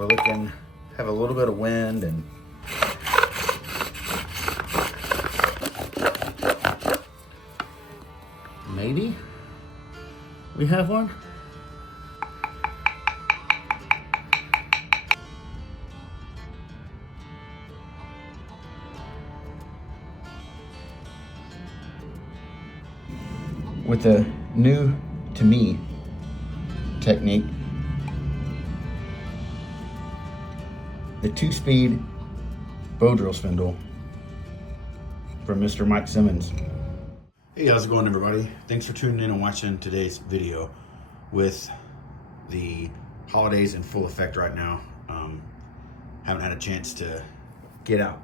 We're looking, have a little bit of wind, and maybe we have one. With a new, to me, technique, the 2-speed bow drill spindle from Mr. Mike Simmons. Hey, how's it going, everybody? Thanks for tuning in and watching today's video. With the holidays in full effect right now, haven't had a chance to get out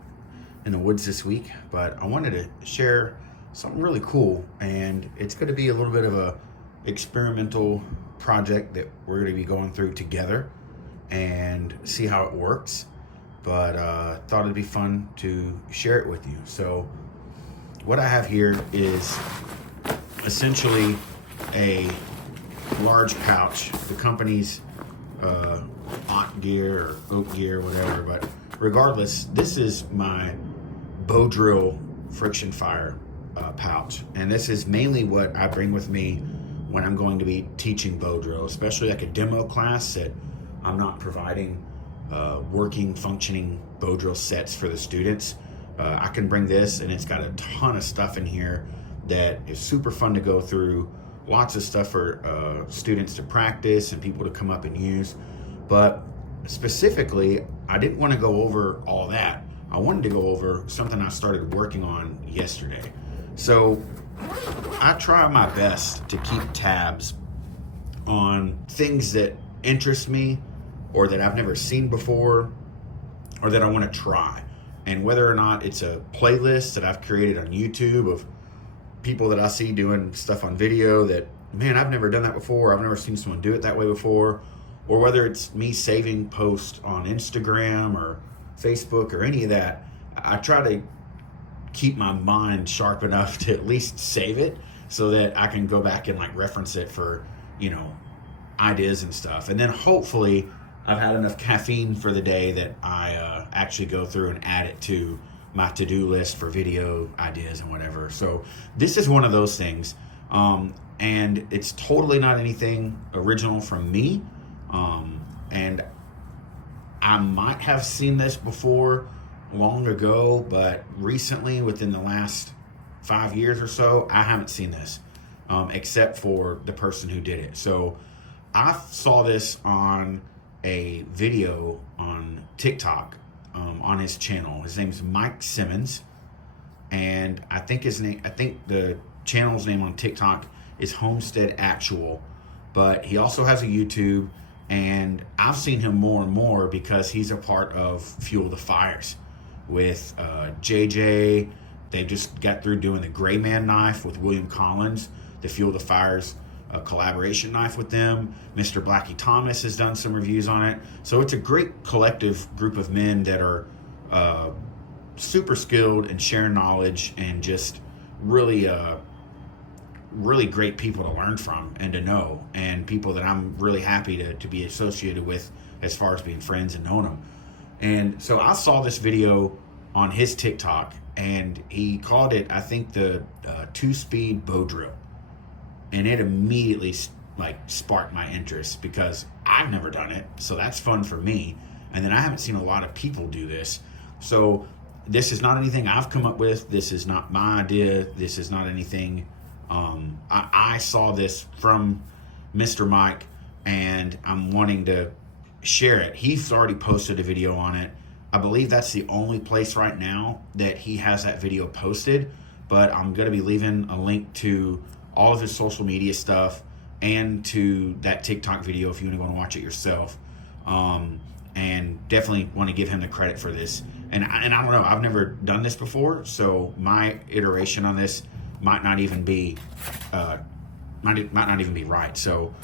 in the woods this week, but I wanted to share something really cool, and it's going to be a little bit of a experimental project that we're going to be going through together and see how it works. But thought it'd be fun to share it with you. So what I have here is essentially a large pouch. The company's Ott gear or oak gear, whatever, but regardless, this is my bow drill friction fire pouch, and this is mainly what I bring with me when I'm going to be teaching bow drill, especially like a demo class that I'm not providing working, functioning bow drill sets for the students. I can bring this, and it's got a ton of stuff in here that is super fun to go through. Lots of stuff for students to practice and people to come up and use. But specifically, I didn't want to go over all that. I wanted to go over something I started working on yesterday. So I try my best to keep tabs on things that interest me or that I've never seen before or that I want to try. And whether or not it's a playlist that I've created on YouTube of people that I see doing stuff on video that, man, I've never done that before. I've never seen someone do it that way before. Or whether it's me saving posts on Instagram or Facebook or any of that, I try to keep my mind sharp enough to at least save it so that I can go back and like reference it for, you know, ideas and stuff. And then hopefully I've had enough caffeine for the day that I actually go through and add it to my to-do list for video ideas and whatever. So this is one of those things. And it's totally not anything original from me. And I might have seen this before long ago, but recently, within the last 5 years or so, I haven't seen this, except for the person who did it. So I saw this on a video on TikTok, on his channel. His name's Mike Simmons, and I think the channel's name on TikTok is Homestead Actual, but he also has a YouTube, and I've seen him more and more because he's a part of Fuel the Fires with JJ. They just got through doing the Gray Man knife with William Collins, the Fuel the Fires collaboration knife with them. Mr. Blackie Thomas has done some reviews on it. So it's a great collective group of men that are super skilled and share knowledge, and just really really great people to learn from and to know, and people that I'm really happy to be associated with as far as being friends and knowing them. And so I saw this video on his TikTok, and he called it, I think, the 2-speed bow drill. And it immediately like sparked my interest because I've never done it. So that's fun for me. And then I haven't seen a lot of people do this. So this is not anything I've come up with. This is not my idea. This is not anything. I saw this from Mr. Mike, and I'm wanting to share it. He's already posted a video on it. I believe that's the only place right now that he has that video posted, but I'm going to be leaving a link to all of his social media stuff and to that TikTok video if you want to go and watch it yourself. And definitely want to give him the credit for this. And I don't know, I've never done this before, so my iteration on this might not even be right. So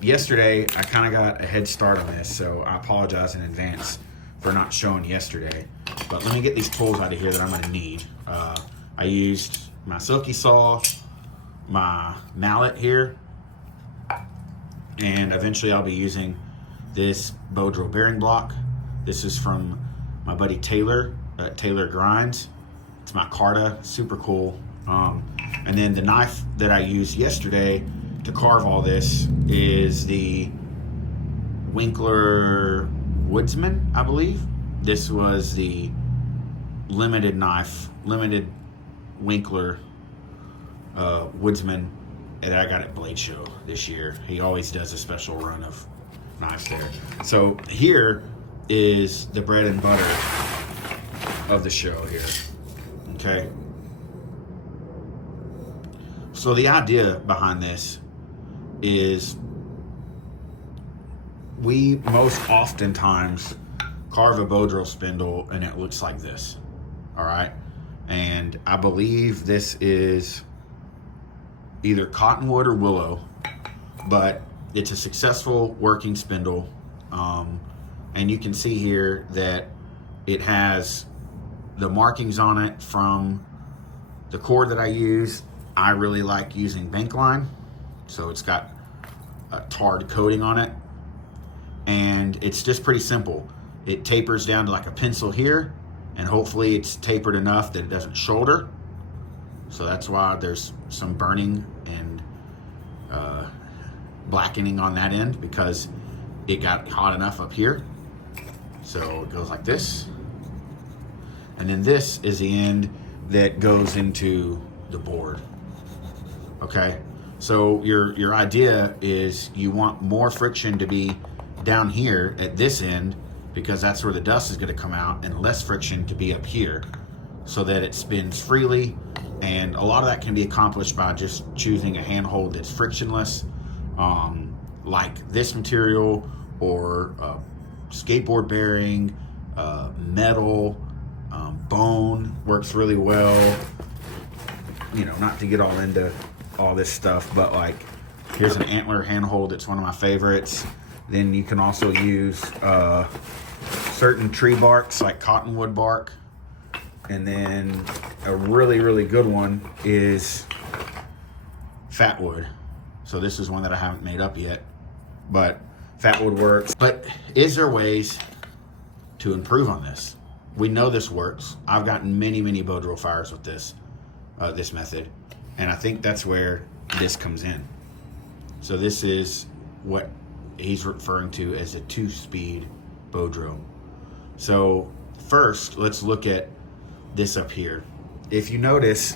yesterday I kind of got a head start on this, so I apologize in advance for not showing yesterday. But let me get these tools out of here that I'm going to need. I used my silky saw, my mallet here, and eventually I'll be using this bow drill bearing block. This is from my buddy Taylor at Taylor Grinds. It's my Carta, super cool. And then the knife that I used yesterday to carve all this is the Winkler Woodsman, I believe. This was the limited Winkler Woodsman that I got at Blade Show this year. He always does a special run of knives there. So here is the bread and butter of the show here. Okay. So the idea behind this is we most oftentimes carve a bow drill spindle and it looks like this. All right. And I believe this is either cottonwood or willow, but it's a successful working spindle. And you can see here that it has the markings on it from the cord that I use. I really like using bank line. So it's got a tarred coating on it. And it's just pretty simple. It tapers down to like a pencil here, and hopefully it's tapered enough that it doesn't shoulder. So that's why there's some burning and blackening on that end, because it got hot enough up here. So it goes like this. And then this is the end that goes into the board. Okay, so your idea is you want more friction to be down here at this end, because that's where the dust is going to come out, and less friction to be up here so that it spins freely. And a lot of that can be accomplished by just choosing a handhold that's frictionless, like this material, or skateboard bearing, metal, bone works really well. You know, not to get all into all this stuff, but like here's an antler handhold. It's one of my favorites. Then you can also use certain tree barks like cottonwood bark. And then a really, really good one is fatwood. So this is one that I haven't made up yet, but fatwood works. But is there ways to improve on this? We know this works. I've gotten many, many bow drill fires with this method. And I think that's where this comes in. So this is what he's referring to as a 2-speed bow drill. So first, let's look at this up here. If you notice,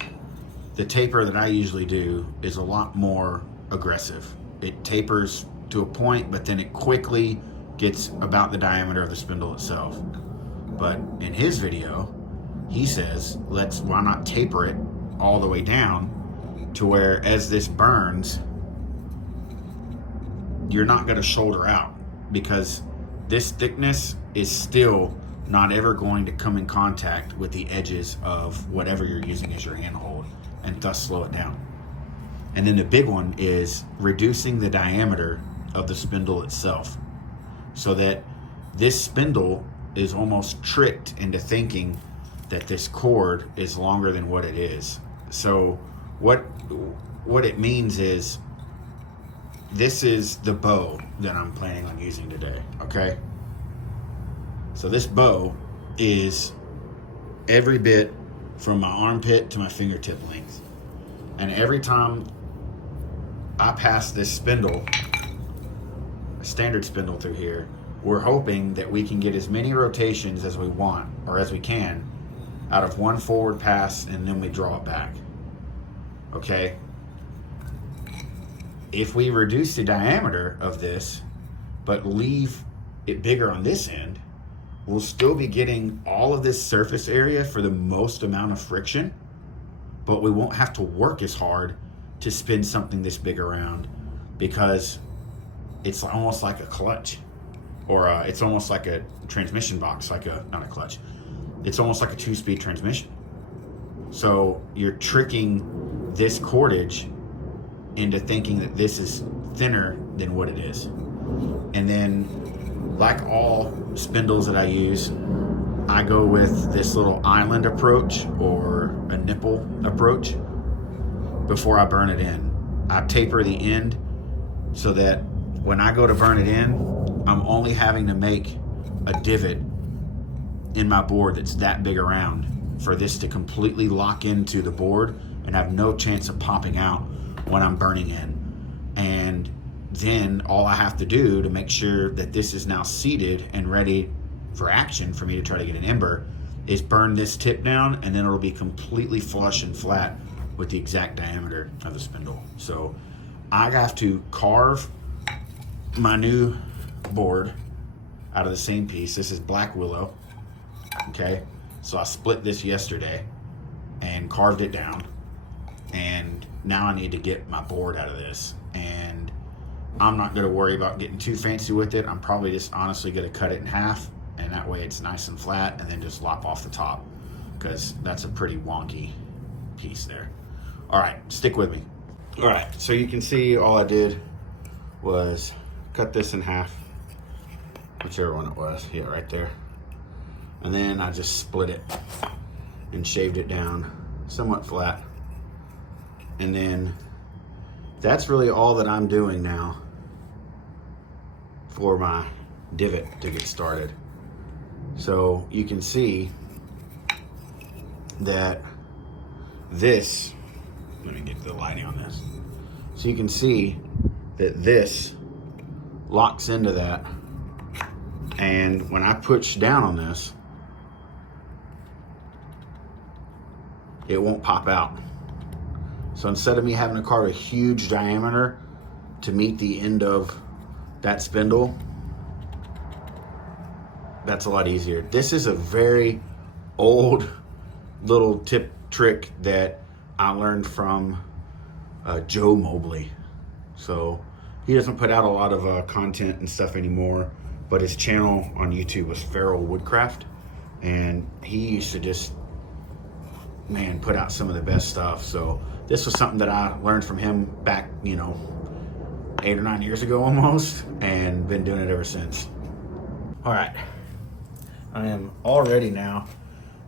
the taper that I usually do is a lot more aggressive. It tapers to a point, but then it quickly gets about the diameter of the spindle itself. But in his video, he says, why not taper it all the way down to where as this burns, you're not going to shoulder out, because this thickness is still not ever going to come in contact with the edges of whatever you're using as your handhold, and thus slow it down. And then the big one is reducing the diameter of the spindle itself, so that this spindle is almost tricked into thinking that this cord is longer than what it is. So what it means is, this is the bow that I'm planning on using today, okay? So this bow is every bit from my armpit to my fingertip length. And every time I pass this spindle, a standard spindle through here, we're hoping that we can get as many rotations as we want, or as we can, out of one forward pass, and then we draw it back, okay? If we reduce the diameter of this, but leave it bigger on this end, we'll still be getting all of this surface area for the most amount of friction, but we won't have to work as hard to spin something this big around, because it's almost like a clutch, or it's almost like a transmission box, not a clutch. It's almost like a 2-speed transmission. So you're tricking this cordage into thinking that this is thinner than what it is. And then, like all spindles that I use, I go with this little island approach, or a nipple approach, before I burn it in. I taper the end so that when I go to burn it in, I'm only having to make a divot in my board that's that big around for this to completely lock into the board and have no chance of popping out when I'm burning in. And then all I have to do to make sure that this is now seated and ready for action for me to try to get an ember is burn this tip down, and then it'll be completely flush and flat with the exact diameter of the spindle. So I have to carve my new board out of the same piece. This is black willow. Okay, so I split this yesterday and carved it down, and now I need to get my board out of this. And I'm not going to worry about getting too fancy with it. I'm probably just honestly going to cut it in half, and that way it's nice and flat, and then just lop off the top, because that's a pretty wonky piece there. All right, stick with me. All right, so you can see all I did was cut this in half, whichever one it was, yeah, right there. And then I just split it and shaved it down somewhat flat. And then that's really all that I'm doing now for my divot to get started. So you can see that this, let me get the lighting on this. So you can see that this locks into that. And when I push down on this, it won't pop out. So instead of me having to carve a huge diameter to meet the end of that spindle, that's a lot easier. This is a very old little tip trick that I learned from Joe Mobley. So he doesn't put out a lot of content and stuff anymore, but his channel on YouTube was Feral Woodcraft, and he used to just, man, put out some of the best stuff. So this was something that I learned from him back, 8 or 9 years ago almost, and been doing it ever since. All right, I am all ready now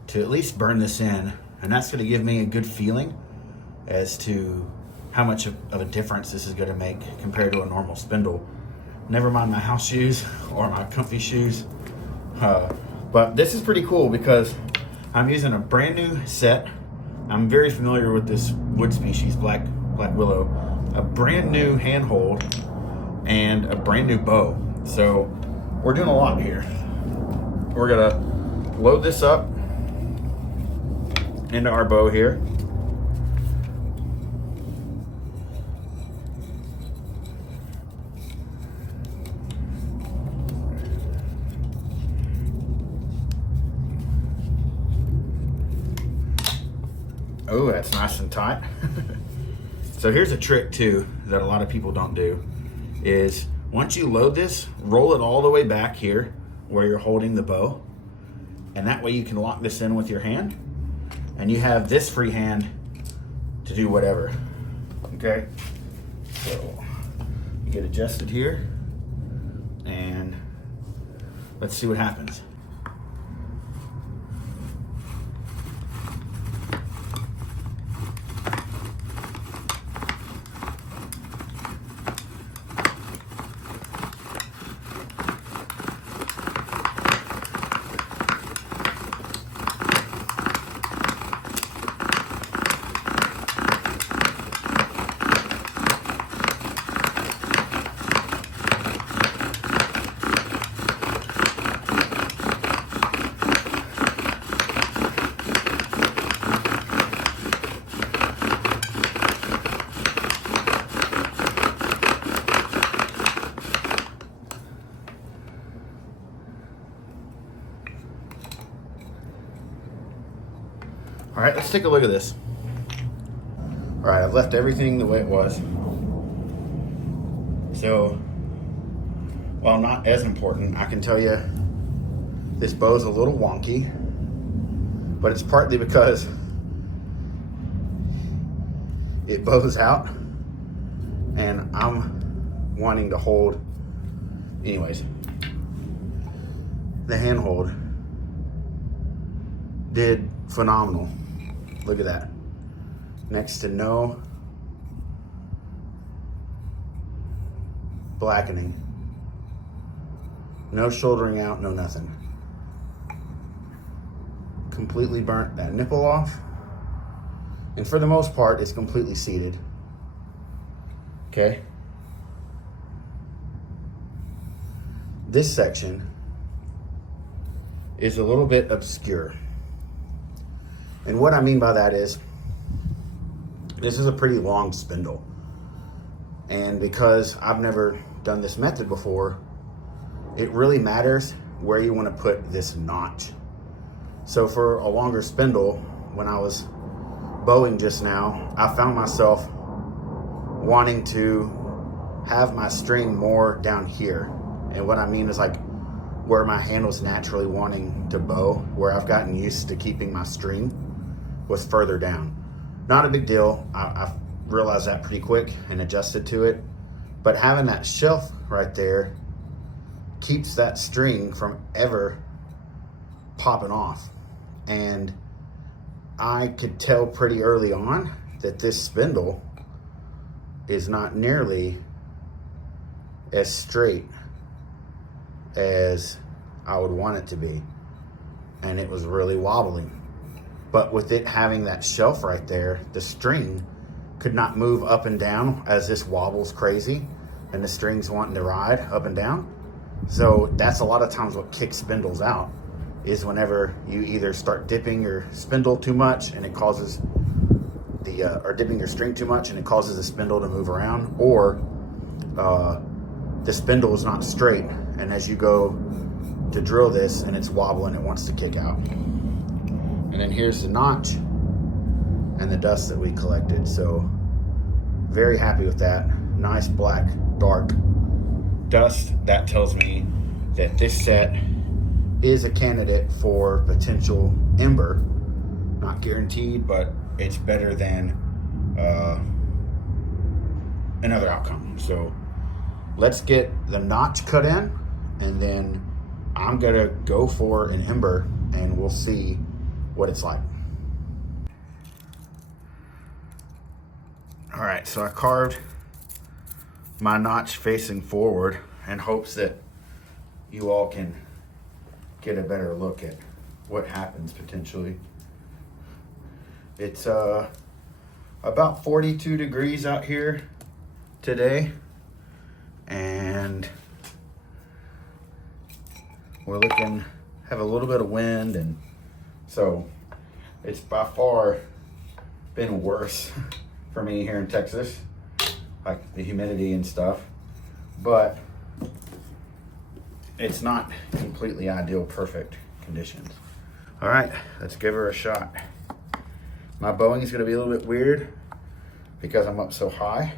to at least burn this in, and that's gonna give me a good feeling as to how much of a difference this is gonna make compared to a normal spindle. Never mind my house shoes or my comfy shoes. But this is pretty cool because I'm using a brand new set. I'm very familiar with this wood species, black willow. A brand new handhold and a brand new bow. So we're doing a lot here. We're gonna load this up into our bow here. Oh, that's nice and tight. So here's a trick too that a lot of people don't do is once you load this, roll it all the way back here where you're holding the bow. And that way you can lock this in with your hand and you have this free hand to do whatever. Okay, so you get adjusted here and let's see what happens. All right, let's take a look at this. All right, I've left everything the way it was. So, while not as important, I can tell you this bow's a little wonky, but it's partly because it bows out and I'm wanting to hold. Anyways, the handhold did phenomenal. Look at that. Next to no blackening. No shouldering out, no nothing. Completely burnt that nipple off. And for the most part, it's completely seated. Okay. This section is a little bit obscure. And what I mean by that is, this is a pretty long spindle. And because I've never done this method before, it really matters where you want to put this notch. So for a longer spindle, when I was bowing just now, I found myself wanting to have my string more down here. And what I mean is like where my handle's naturally wanting to bow, where I've gotten used to keeping my string, was further down. Not a big deal. I realized that pretty quick and adjusted to it. But having that shelf right there keeps that string from ever popping off. And I could tell pretty early on that this spindle is not nearly as straight as I would want it to be. And it was really wobbling. But with it having that shelf right there, the string could not move up and down as this wobbles crazy and the string's wanting to ride up and down. So that's a lot of times what kicks spindles out, is whenever you either start dipping your spindle too much and it causes or dipping your string too much and it causes the spindle to move around, or the spindle is not straight, and as you go to drill this and it's wobbling, it wants to kick out. And then here's the notch and the dust that we collected. So very happy with that. Nice black, dark dust. That tells me that this set is a candidate for potential ember. Not guaranteed, but it's better than another outcome. So let's get the notch cut in, and then I'm gonna go for an ember and we'll see what it's like. All right, so I carved my notch facing forward in hopes that you all can get a better look at what happens potentially. It's about 42 degrees out here today, and we're looking, have a little bit of wind, and so it's by far been worse for me here in Texas, like the humidity and stuff, but it's not completely ideal, perfect conditions. All right, let's give her a shot. My bowing is gonna be a little bit weird because I'm up so high,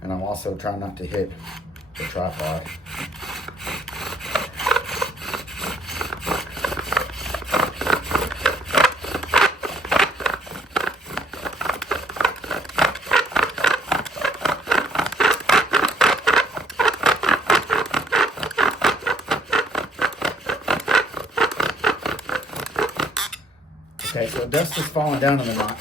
and I'm also trying not to hit the tripod. Okay, so dust is falling down in the knot.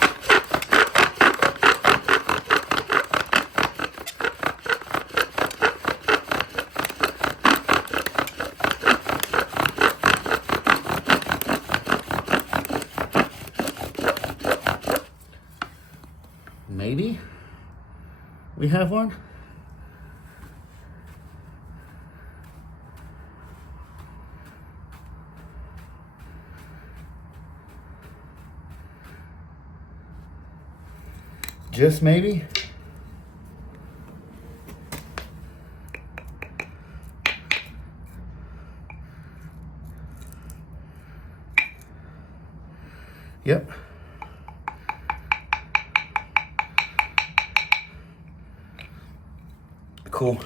Maybe we have one. Just maybe. Yep. Cool.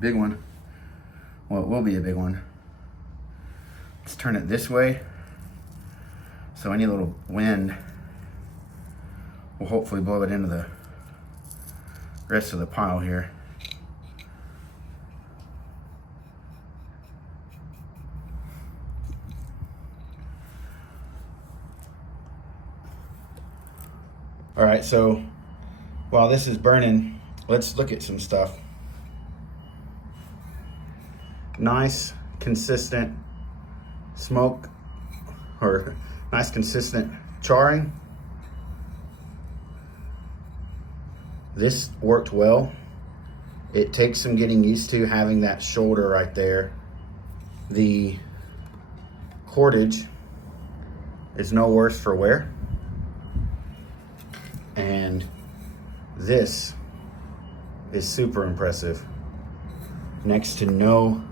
Big one. Well, it will be a big one. Let's turn it this way, so any little wind will hopefully blow it into the rest of the pile here. All right, so while this is burning, let's look at some stuff. Nice, consistent smoke, or nice, consistent charring. This worked well. It takes some getting used to having that shoulder right there. The cordage is no worse for wear. And this is super impressive. Next to no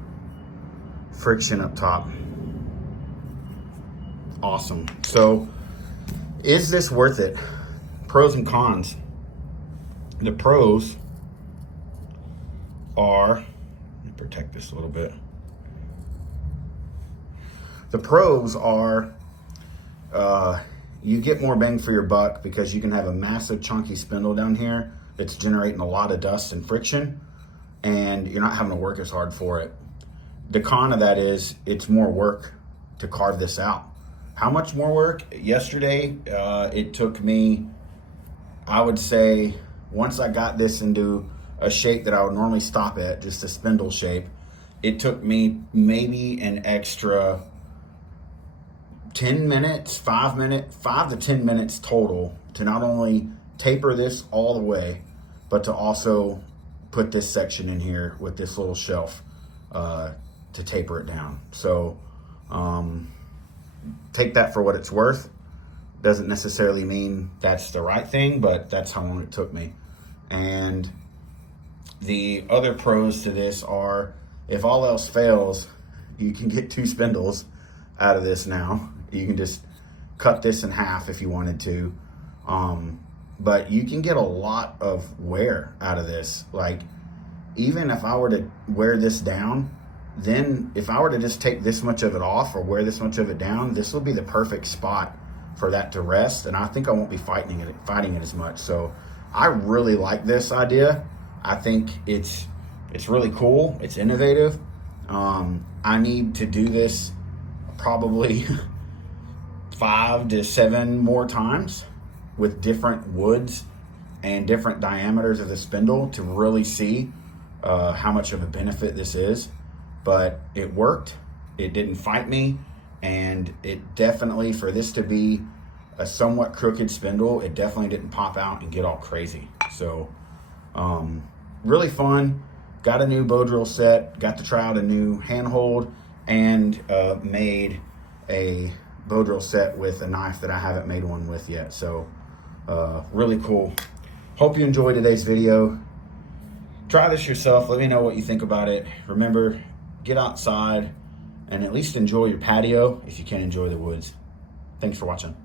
friction up top. Awesome. So, is this worth it? Pros and cons. The pros are, let me protect this a little bit. The pros are you get more bang for your buck because you can have a massive chunky spindle down here that's generating a lot of dust and friction, and you're not having to work as hard for it. The con of that is it's more work to carve this out. How much more work? Yesterday, it took me, I would say, once I got this into a shape that I would normally stop at, just a spindle shape, it took me maybe an extra 10 minutes, 5 to 10 minutes total to not only taper this all the way, but to also put this section in here with this little shelf to taper it down. So take that for what it's worth. Doesn't necessarily mean that's the right thing, but that's how long it took me. And the other pros to this are, if all else fails, you can get 2 spindles out of this now. You can just cut this in half if you wanted to. But you can get a lot of wear out of this. Like, even if I were to wear this down, then if I were to just take this much of it off or wear this much of it down, this will be the perfect spot for that to rest. And I think I won't be fighting it as much. So I really like this idea. I think it's really cool. It's innovative. I need to do this probably 5 to 7 more times with different woods and different diameters of the spindle to really see how much of a benefit this is. But it worked. It didn't fight me, and it definitely, for this to be a somewhat crooked spindle, it definitely didn't pop out and get all crazy. So really fun. Got a new bow drill set, got to try out a new handhold, and made a bow drill set with a knife that I haven't made one with yet. So really cool. Hope you enjoyed today's video. Try this yourself. Let me know what you think about it. Remember, get outside and at least enjoy your patio if you can't enjoy the woods. Thanks for watching.